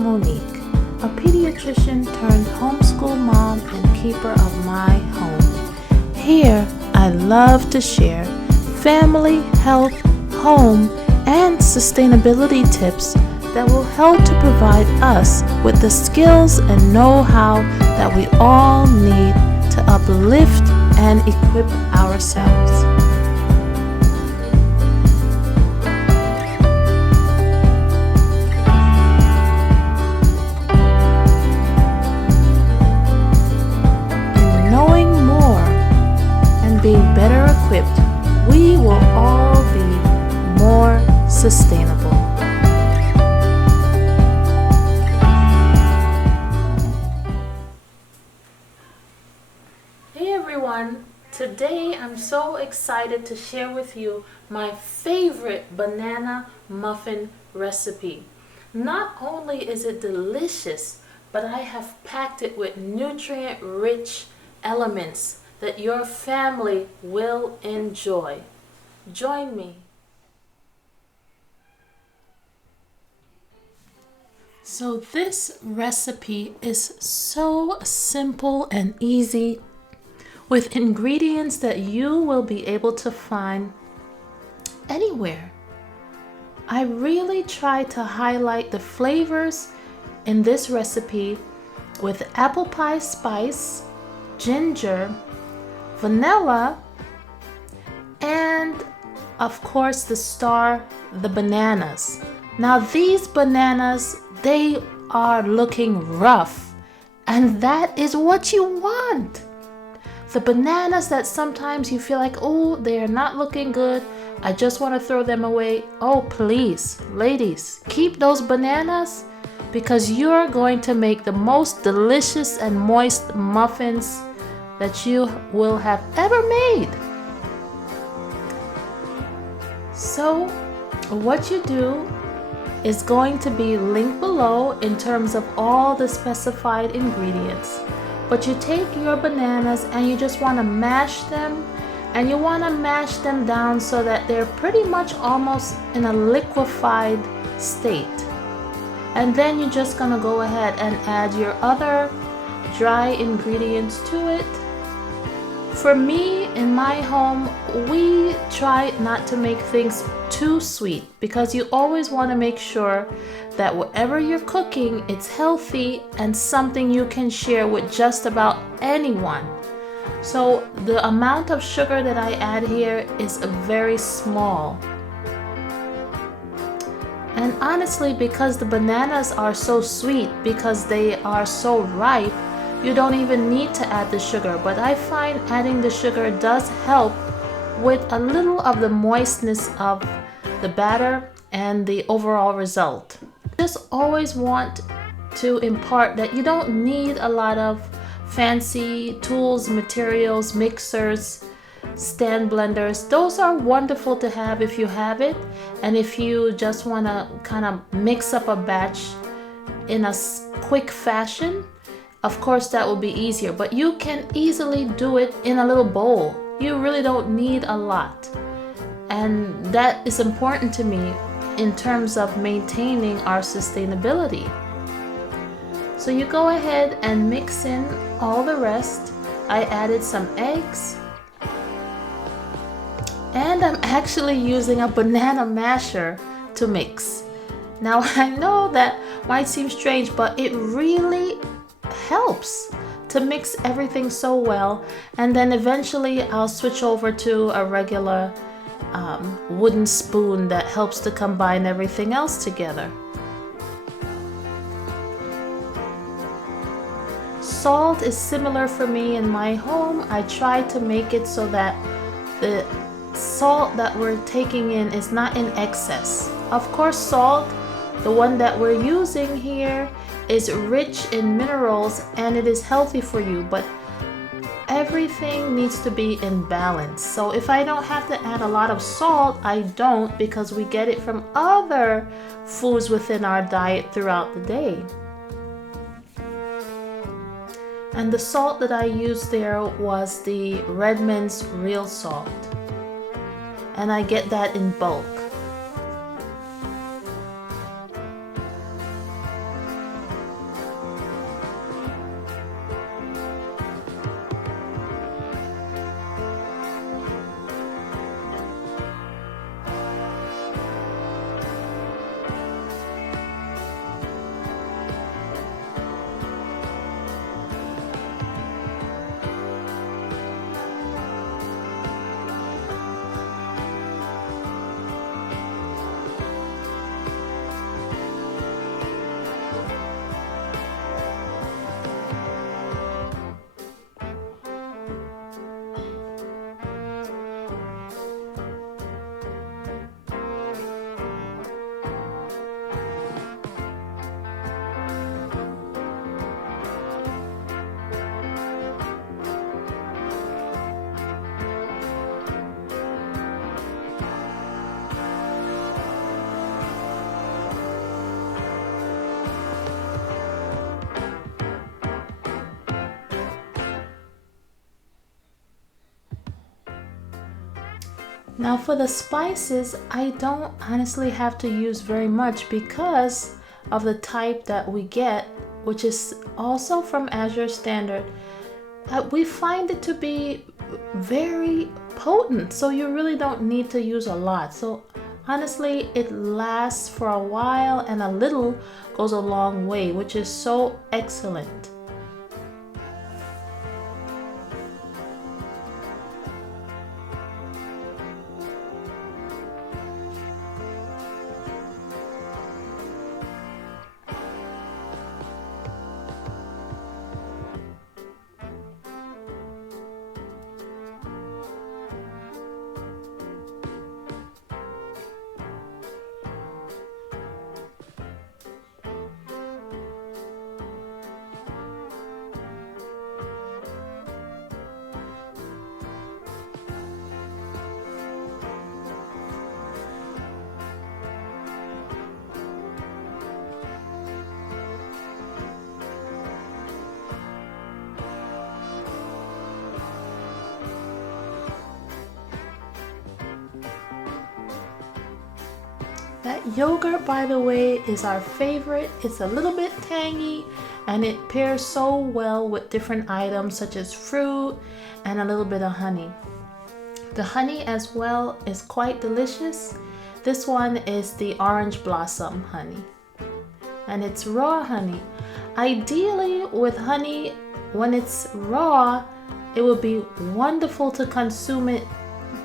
Monique, a pediatrician turned homeschool mom and keeper of my home. Here, I love to share family, health, home, and sustainability tips that will help to provide us with the skills and know-how that we all need to uplift and equip ourselves. In knowing more and being better equipped, we will all be more sustainable. Hey everyone, today I'm so excited to share with you my favorite banana muffin recipe. Not only is it delicious, but I have packed it with nutrient-rich elements that your family will enjoy. Join me. So this recipe is so simple and easy, with ingredients that you will be able to find anywhere. I really try to highlight the flavors in this recipe with apple pie spice, ginger, vanilla, and of course the star, the bananas. Now these bananas, they are looking rough, and that is what you want. The bananas that sometimes you feel like, oh, they are not looking good, I just want to throw them away. Oh, please, ladies, keep those bananas, because you're going to make the most delicious and moist muffins that you will have ever made. So what you do is going to be linked below in terms of all the specified ingredients. But you take your bananas and you just want to mash them, and you want to mash them down so that they're pretty much almost in a liquefied state. And then you're just going to go ahead and add your other dry ingredients to it. For me, in my home, we try not to make things too sweet, because you always want to make sure that whatever you're cooking, it's healthy and something you can share with just about anyone. So the amount of sugar that I add here is very small. And honestly, because the bananas are so sweet, because they are so ripe, you don't even need to add the sugar. But I find adding the sugar does help with a little of the moistness of the batter and the overall result. Just always want to impart that you don't need a lot of fancy tools, materials, mixers, stand blenders. Those are wonderful to have if you have it, and if you just want to kind of mix up a batch in a quick fashion, of course that will be easier, but you can easily do it in a little bowl. You really don't need a lot, and that is important to me in terms of maintaining our sustainability. So you go ahead and mix in all the rest. I added some eggs, and I'm actually using a banana masher to mix. Now I know that might seem strange, but it really helps to mix everything so well. And then eventually I'll switch over to a regular wooden spoon that helps to combine everything else together. Salt is similar for me in my home. I try to make it so that the salt that we're taking in is not in excess. Of course, salt, the one that we're using here, is rich in minerals and it is healthy for you, but everything needs to be in balance. So if I don't have to add a lot of salt, I don't, because we get it from other foods within our diet throughout the day. And the salt that I used there was the Redmond's real salt, and I get that in bulk. Now for the spices, I don't honestly have to use very much because of the type that we get, which is also from Azure Standard. We find it to be very potent, so you really don't need to use a lot. So honestly, it lasts for a while, and a little goes a long way, which is so excellent. That yogurt, by the way, is our favorite. It's a little bit tangy and it pairs so well with different items such as fruit and a little bit of honey. The honey as well is quite delicious. This one is the orange blossom honey, and it's raw honey. Ideally with honey, when it's raw, it would be wonderful to consume it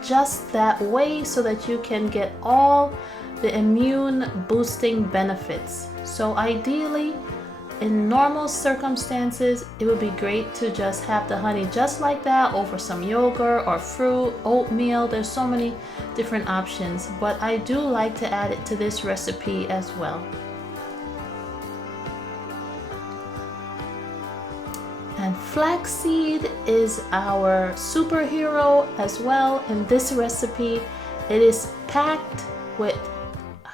just that way so that you can get all the immune boosting benefits. So ideally, in normal circumstances, it would be great to just have the honey just like that over some yogurt or fruit, oatmeal. There's so many different options, but I do like to add it to this recipe as well. And flaxseed is our superhero as well in this recipe. It is packed with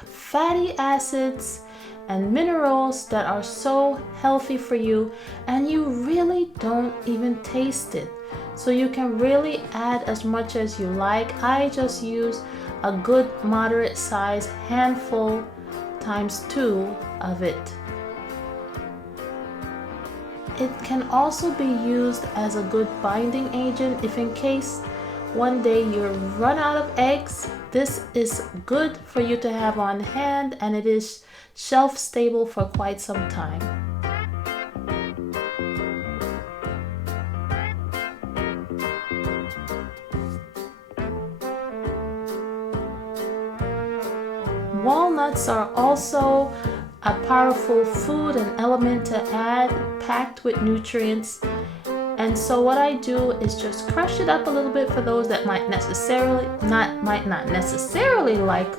fatty acids and minerals that are so healthy for you, and you really don't even taste it. So you can really add as much as you like. I just use a good moderate size handful times 2 of it. It can also be used as a good binding agent if in case one day you run out of eggs. This is good for you to have on hand, and it is shelf stable for quite some time. Walnuts are also a powerful food and element to add, packed with nutrients. And so what I do is just crush it up a little bit for those that might not necessarily like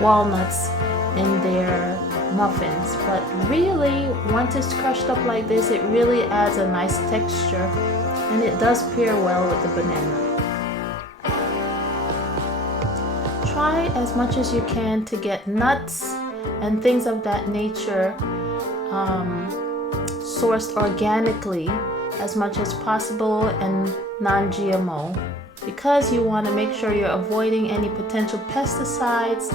walnuts in their muffins. But really, once it's crushed up like this, it really adds a nice texture, and it does pair well with the banana. Try as much as you can to get nuts and things of that nature sourced organically as much as possible and non-GMO, because you want to make sure you're avoiding any potential pesticides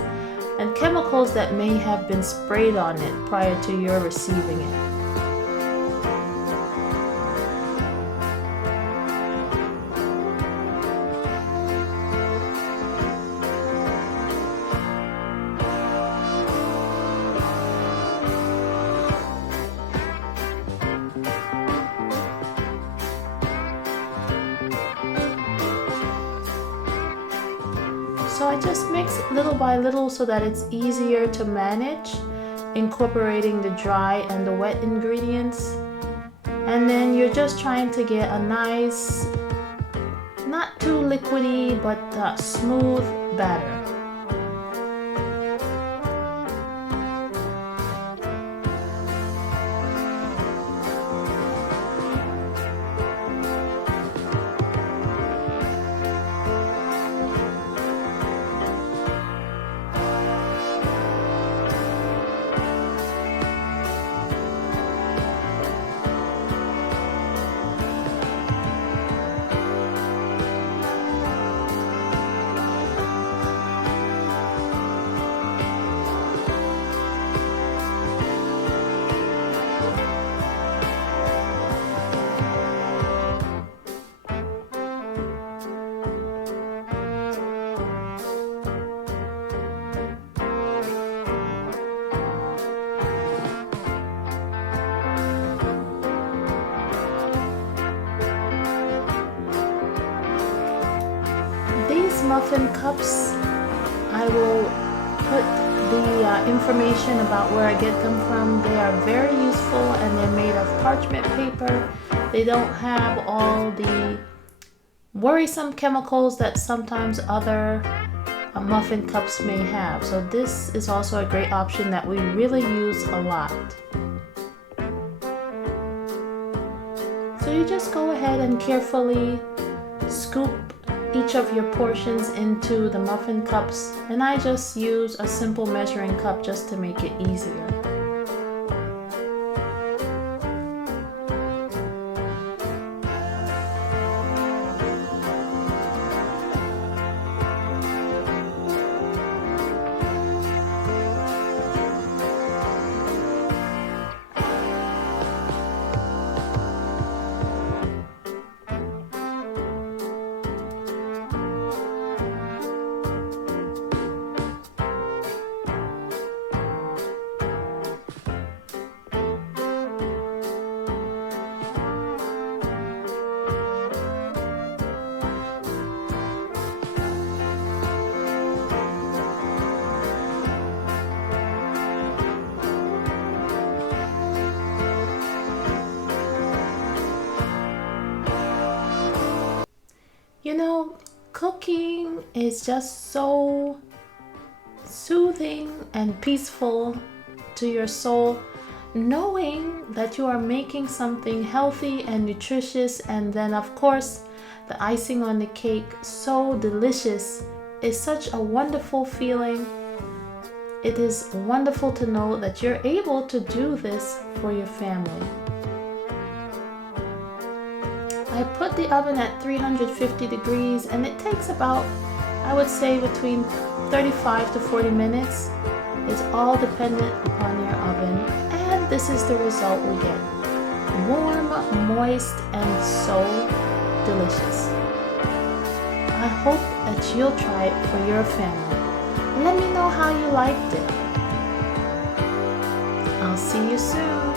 and chemicals that may have been sprayed on it prior to your receiving it. So I just mix little by little so that it's easier to manage, incorporating the dry and the wet ingredients. And then you're just trying to get a nice, not too liquidy, but smooth batter. muffin cups, I will put the information about where I get them from. They are very useful and they're made of parchment paper. They don't have all the worrisome chemicals that sometimes other muffin cups may have. So this is also a great option that we really use a lot. So you just go ahead and carefully scoop each of your portions into the muffin cups, and I just use a simple measuring cup just to make it easier. You know, cooking is just so soothing and peaceful to your soul, knowing that you are making something healthy and nutritious, and then of course the icing on the cake so delicious is such a wonderful feeling. It is wonderful to know that you're able to do this for your family. I put the oven at 350 degrees and it takes about, I would say, between 35 to 40 minutes. It's all dependent upon your oven, and this is the result we get. Warm, moist, and so delicious. I hope that you'll try it for your family. Let me know how you liked it. I'll see you soon.